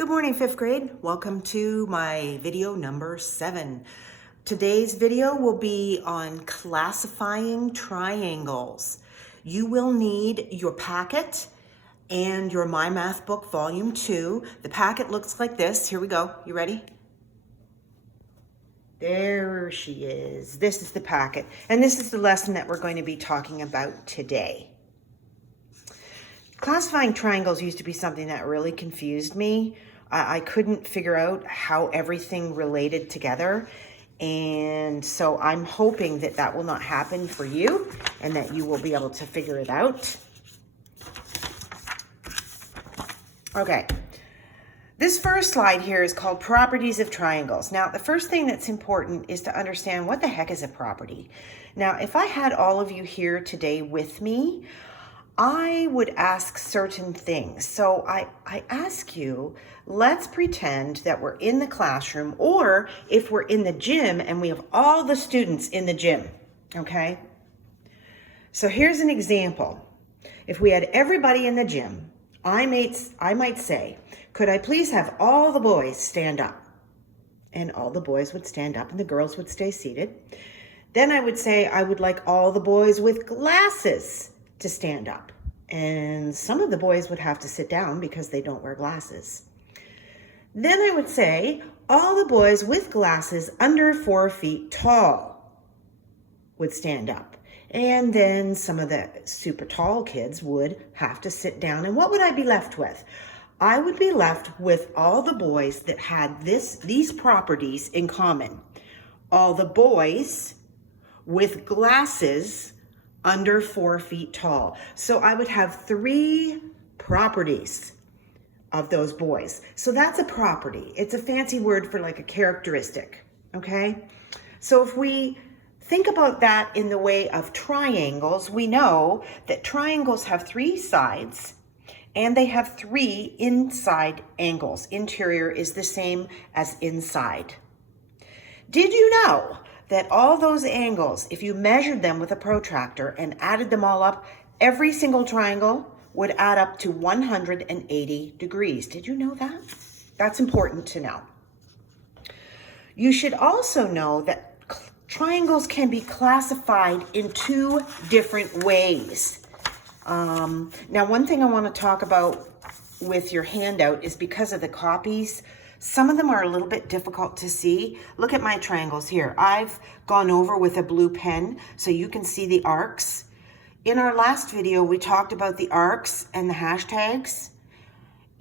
Good morning, fifth grade. Welcome to my video number 7. Today's video will be on classifying triangles. You will need your packet and your My Math Book Volume 2. The packet looks like this. Here we go. You ready? There she is. This is the packet. And this is the lesson that we're going to be talking about today. Classifying triangles used to be something that really confused me. I couldn't figure out how everything related together. And so I'm hoping that that will not happen for you and that you will be able to figure it out. Okay. This first slide here is called Properties of Triangles. Now, the first thing that's important is to understand what the heck is a property. Now, if I had all of you here today with me, I would ask certain things. So I ask you, let's pretend that we're in the classroom, or if we're in the gym and we have all the students in the gym, okay? So here's an example. If we had everybody in the gym, I might say, could I please have all the boys stand up? And all the boys would stand up and the girls would stay seated. Then I would say, I would like all the boys with glasses to stand up. And some of the boys would have to sit down because they don't wear glasses. Then I would say all the boys with glasses under 4 feet tall would stand up. And then some of the super tall kids would have to sit down. And what would I be left with? I would be left with all the boys that had these properties in common. All the boys with glasses under 4 feet tall. So I would have 3 properties of those boys. So that's a property. It's a fancy word for like a characteristic, okay? So if we think about that in the way of triangles, we know that triangles have 3 sides and they have 3 inside angles. Interior is the same as inside. Did you know that all those angles, if you measured them with a protractor and added them all up, every single triangle would add up to 180 degrees? Did you know that? That's important to know. You should also know that triangles can be classified in 2 different ways. Now, one thing I want to talk about with your handout is because of the copies, some of them are a little bit difficult to see. Look at my triangles here. I've gone over with a blue pen so you can see the arcs. In our last video, we talked about the arcs and the hashtags,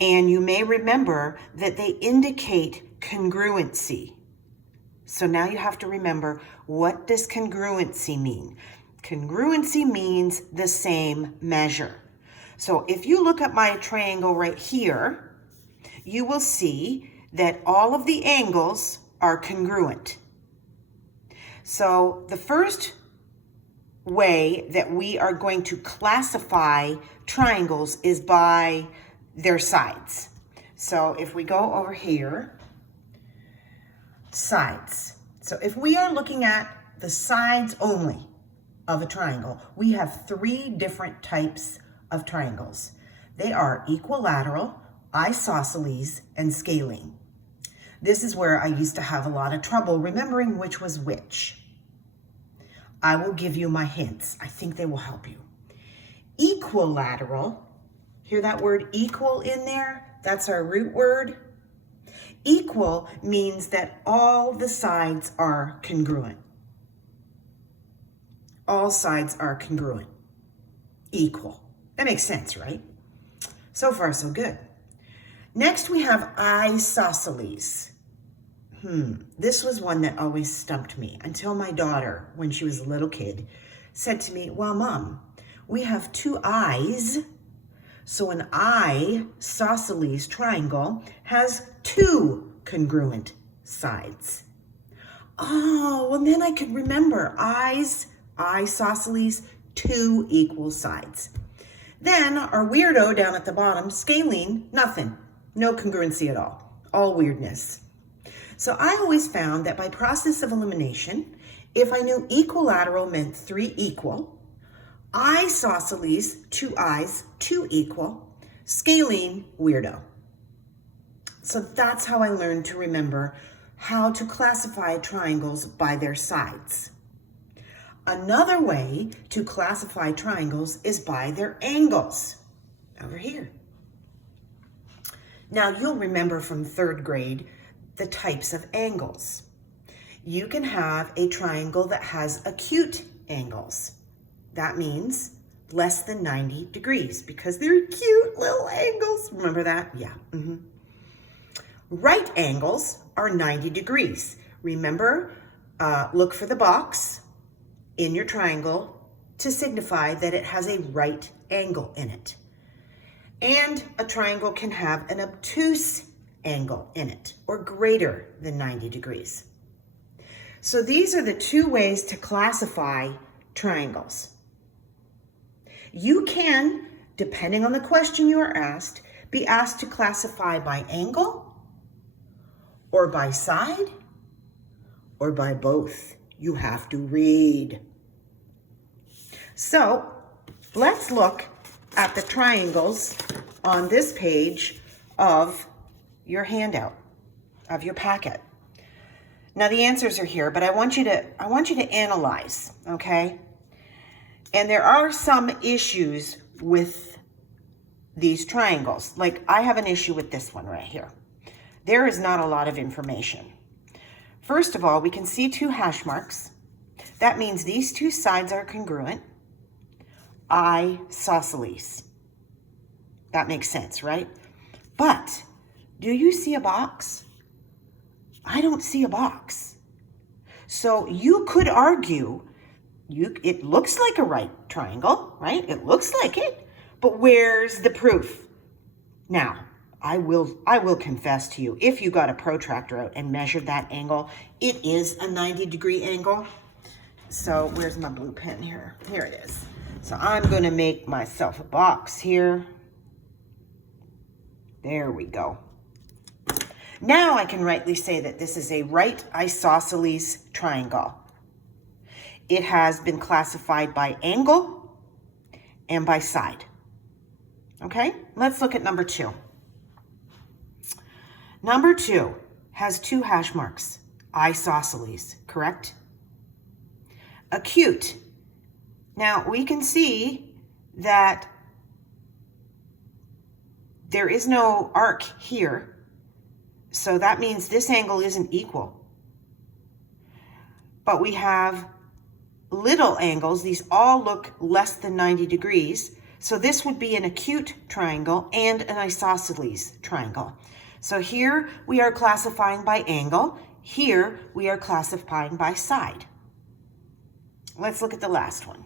and you may remember that they indicate congruency. So now you have to remember, what does congruency mean? Congruency means the same measure. So if you look at my triangle right here, you will see that all of the angles are congruent. So the first way that we are going to classify triangles is by their sides. So if we go over here, sides. So if we are looking at the sides only of a triangle, we have 3 different types of triangles. They are equilateral, isosceles, and scalene. This is where I used to have a lot of trouble remembering which was which. I will give you my hints. I think they will help you. Equilateral, hear that word equal in there? That's our root word. Equal means that all the sides are congruent. All sides are congruent. Equal. That makes sense, right? So far, so good. Next, we have isosceles. This was one that always stumped me until my daughter, when she was a little kid, said to me, well, Mom, we have 2 eyes. So an isosceles triangle has 2 congruent sides. Oh, well, then I could remember eyes, isosceles, 2 equal sides. Then our weirdo down at the bottom, scalene, nothing. No congruency at all weirdness. So I always found that by process of elimination, if I knew equilateral meant 3 equal, isosceles, 2 eyes, 2 equal, scalene, weirdo. So that's how I learned to remember how to classify triangles by their sides. Another way to classify triangles is by their angles, over here. Now, you'll remember from 3rd grade the types of angles. You can have a triangle that has acute angles. That means less than 90 degrees because they're cute little angles. Remember that? Yeah. Right angles are 90 degrees. Remember, look for the box in your triangle to signify that it has a right angle in it. And a triangle can have an obtuse angle in it, or greater than 90 degrees. So these are the 2 ways to classify triangles. You can, depending on the question you are asked, be asked to classify by angle, or by side, or by both. You have to read. So let's look at the triangles on this page of your handout, of your packet. Now the answers are here, but I want you to analyze, okay? And there are some issues with these triangles. Like I have an issue with this one right here. There is not a lot of information. First of all, we can see 2 hash marks. That means these 2 sides are congruent. Isosceles. That makes sense, right? But do you see a box? I don't see a box. So you could argue, it looks like a right triangle, right? It looks like it, but where's the proof? Now, I will confess to you, if you got a protractor out and measured that angle, it is a 90-degree angle. So where's my blue pen here? Here it is. So I'm going to make myself a box here. There we go. Now I can rightly say that this is a right isosceles triangle. It has been classified by angle and by side. Okay, let's look at number 2. Number 2 has 2 hash marks, isosceles, correct? Acute. Now we can see that there is no arc here, so that means this angle isn't equal. But we have little angles, these all look less than 90 degrees, so this would be an acute triangle and an isosceles triangle. So here we are classifying by angle, here we are classifying by side. Let's look at the last one.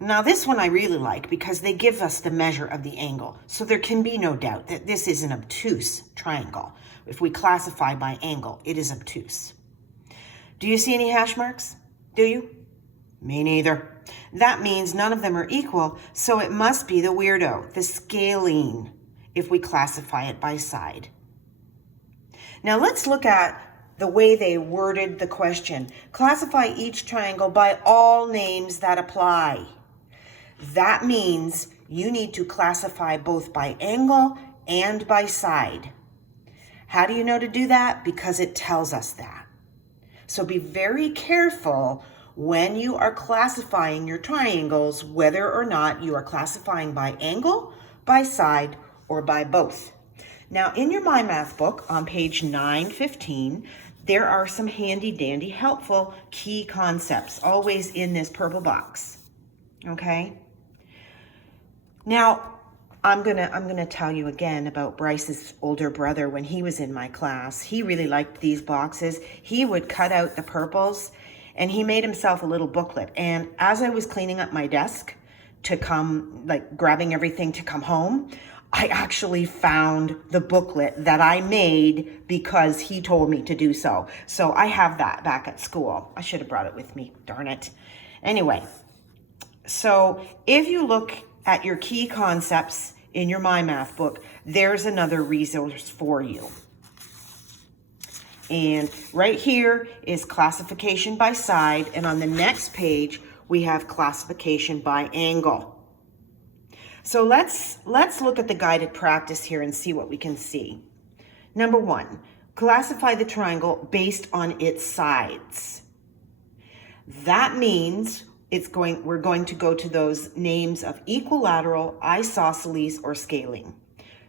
Now this one I really like because they give us the measure of the angle. So there can be no doubt that this is an obtuse triangle. If we classify by angle, it is obtuse. Do you see any hash marks? Do you? Me neither. That means none of them are equal, so it must be the weirdo, the scalene, if we classify it by side. Now let's look at the way they worded the question. Classify each triangle by all names that apply. That means you need to classify both by angle and by side. How do you know to do that? Because it tells us that. So be very careful when you are classifying your triangles, whether or not you are classifying by angle, by side, or by both. Now in your My Math book on page 915, there are some handy dandy helpful key concepts always in this purple box. Okay? Now, I'm gonna tell you again about Bryce's older brother when he was in my class. He really liked these boxes. He would cut out the purples and he made himself a little booklet. And as I was cleaning up my desk to come, like grabbing everything to come home, I actually found the booklet that I made because he told me to do so. So I have that back at school. I should have brought it with me, darn it. Anyway, so if you look at your key concepts in your My Math book, there's another resource for you. And right here is classification by side, and on the next page, we have classification by angle. So let's look at the guided practice here and see what we can see. Number 1, classify the triangle based on its sides. That means we're going to go to those names of equilateral, isosceles, or scaling.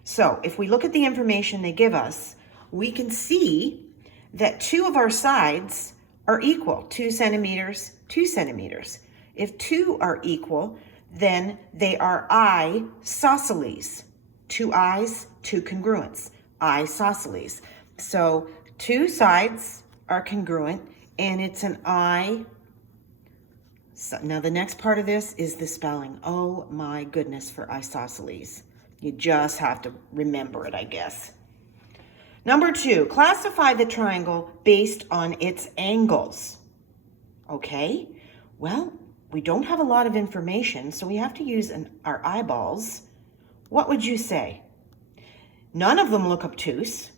So if we look at the information they give us, we can see that 2 of our sides are equal, 2 centimeters, 2 centimeters. If 2 are equal, then they are isosceles. 2 i's, 2 congruents, isosceles. So 2 sides are congruent, and it's an I. So now the next part of this is the spelling. Oh my goodness for isosceles. You just have to remember it, I guess. Number 2, classify the triangle based on its angles. Okay, well, we don't have a lot of information, so we have to use our eyeballs. What would you say? None of them look obtuse.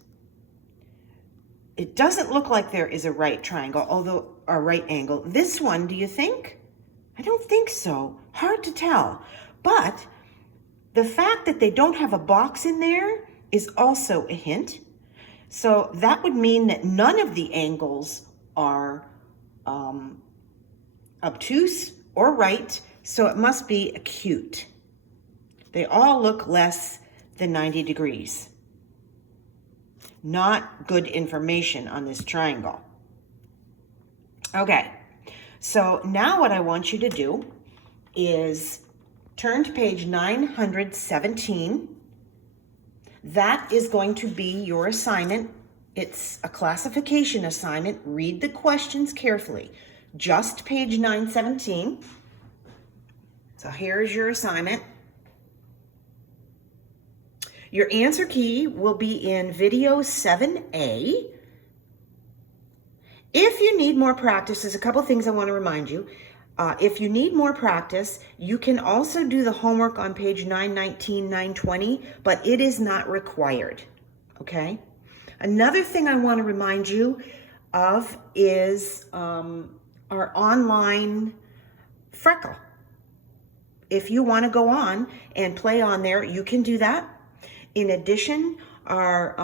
It doesn't look like there is a right triangle, although a right angle. This one, do you think? I don't think so. Hard to tell. But the fact that they don't have a box in there is also a hint. So that would mean that none of the angles are obtuse or right, so it must be acute. They all look less than 90 degrees. Not good information on this triangle. Okay, so now what I want you to do is turn to page 917. That is going to be your assignment. It's a classification assignment. Read the questions carefully. Just page 917. So here's your assignment. Your answer key will be in video 7A. If you need more practice, there's a couple things I want to remind you. If you need more practice, you can also do the homework on page 919, 920, but it is not required, okay? Another thing I want to remind you of is our online Freckle. If you want to go on and play on there, you can do that. In addition, our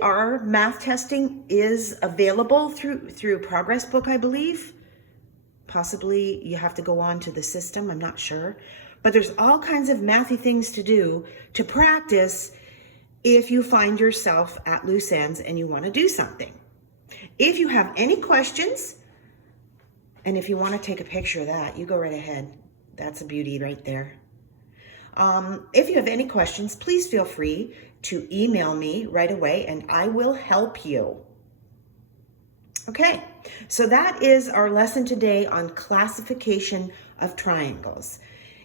AR math testing is available through Progress Book, I believe. Possibly you have to go on to the system, I'm not sure. But there's all kinds of mathy things to do to practice if you find yourself at loose ends and you want to do something. If you have any questions, and if you want to take a picture of that, you go right ahead. That's a beauty right there. If you have any questions, please feel free to email me right away and I will help you. Okay, so that is our lesson today on classification of triangles.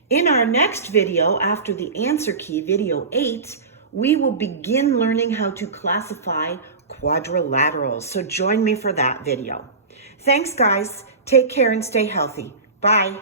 In our next video, after the answer key, video 8, we will begin learning how to classify quadrilaterals. So join me for that video. Thanks, guys. Take care and stay healthy. Bye.